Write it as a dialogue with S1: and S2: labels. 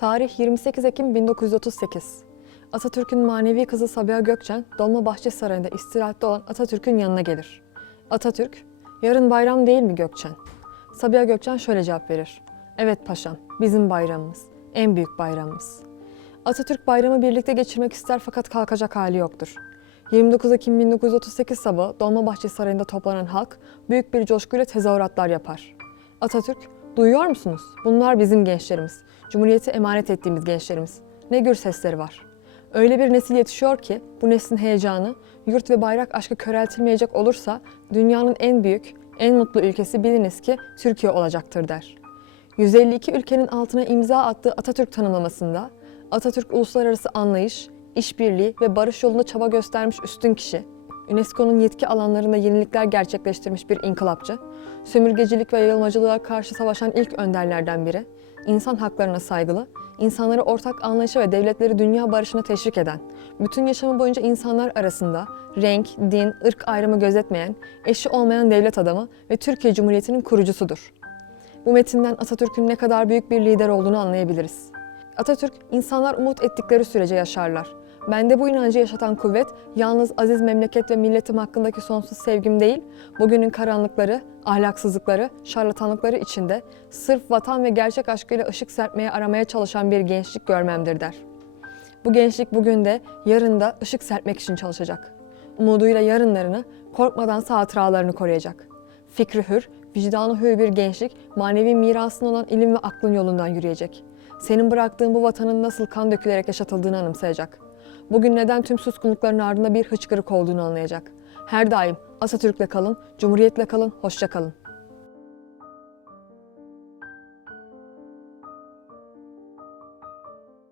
S1: Tarih 28 Ekim 1938. Atatürk'ün manevi kızı Sabiha Gökçen, Dolmabahçe Sarayı'nda istirahatte olan Atatürk'ün yanına gelir. Atatürk, yarın bayram değil mi Gökçen? Sabiha Gökçen şöyle cevap verir. Evet paşam, bizim bayramımız, en büyük bayramımız. Atatürk bayramı birlikte geçirmek ister fakat kalkacak hali yoktur. 29 Ekim 1938 sabahı Dolmabahçe Sarayı'nda toplanan halk büyük bir coşkuyla tezahüratlar yapar. Atatürk, duyuyor musunuz? Bunlar bizim gençlerimiz. Cumhuriyeti emanet ettiğimiz gençlerimiz. Ne gür sesleri var. Öyle bir nesil yetişiyor ki bu neslin heyecanı, yurt ve bayrak aşkı köreltilmeyecek olursa dünyanın en büyük, en mutlu ülkesi biliniz ki Türkiye olacaktır der. 152 ülkenin altına imza attığı Atatürk tanımlamasında Atatürk uluslararası anlayış, işbirliği ve barış yolunda çaba göstermiş üstün kişi, UNESCO'nun yetki alanlarında yenilikler gerçekleştirmiş bir inkılapçı, sömürgecilik ve yayılmacılığa karşı savaşan ilk önderlerden biri, insan haklarına saygılı, insanları ortak anlayışa ve devletleri dünya barışına teşvik eden, bütün yaşamı boyunca insanlar arasında renk, din, ırk ayrımı gözetmeyen, eşi olmayan devlet adamı ve Türkiye Cumhuriyeti'nin kurucusudur. Bu metinden Atatürk'ün ne kadar büyük bir lider olduğunu anlayabiliriz. Atatürk, insanlar umut ettikleri sürece yaşarlar. Bende bu inancı yaşatan kuvvet, yalnız aziz memleket ve milletim hakkındaki sonsuz sevgim değil, bugünün karanlıkları, ahlaksızlıkları, şarlatanlıkları içinde sırf vatan ve gerçek aşkıyla ışık serpmeye aramaya çalışan bir gençlik görmemdir der. Bu gençlik bugün de, yarın da ışık serpmek için çalışacak. Umuduyla yarınlarını, korkmadan hatıralarını koruyacak. Fikri hür, vicdanı hür bir gençlik, manevi mirasın olan ilim ve aklın yolundan yürüyecek. Senin bıraktığın bu vatanın nasıl kan dökülerek yaşatıldığını anımsayacak. Bugün neden tüm suskunlukların ardında bir hıçkırık olduğunu anlayacak. Her daim Atatürk'le kalın, Cumhuriyet'le kalın, hoşça kalın.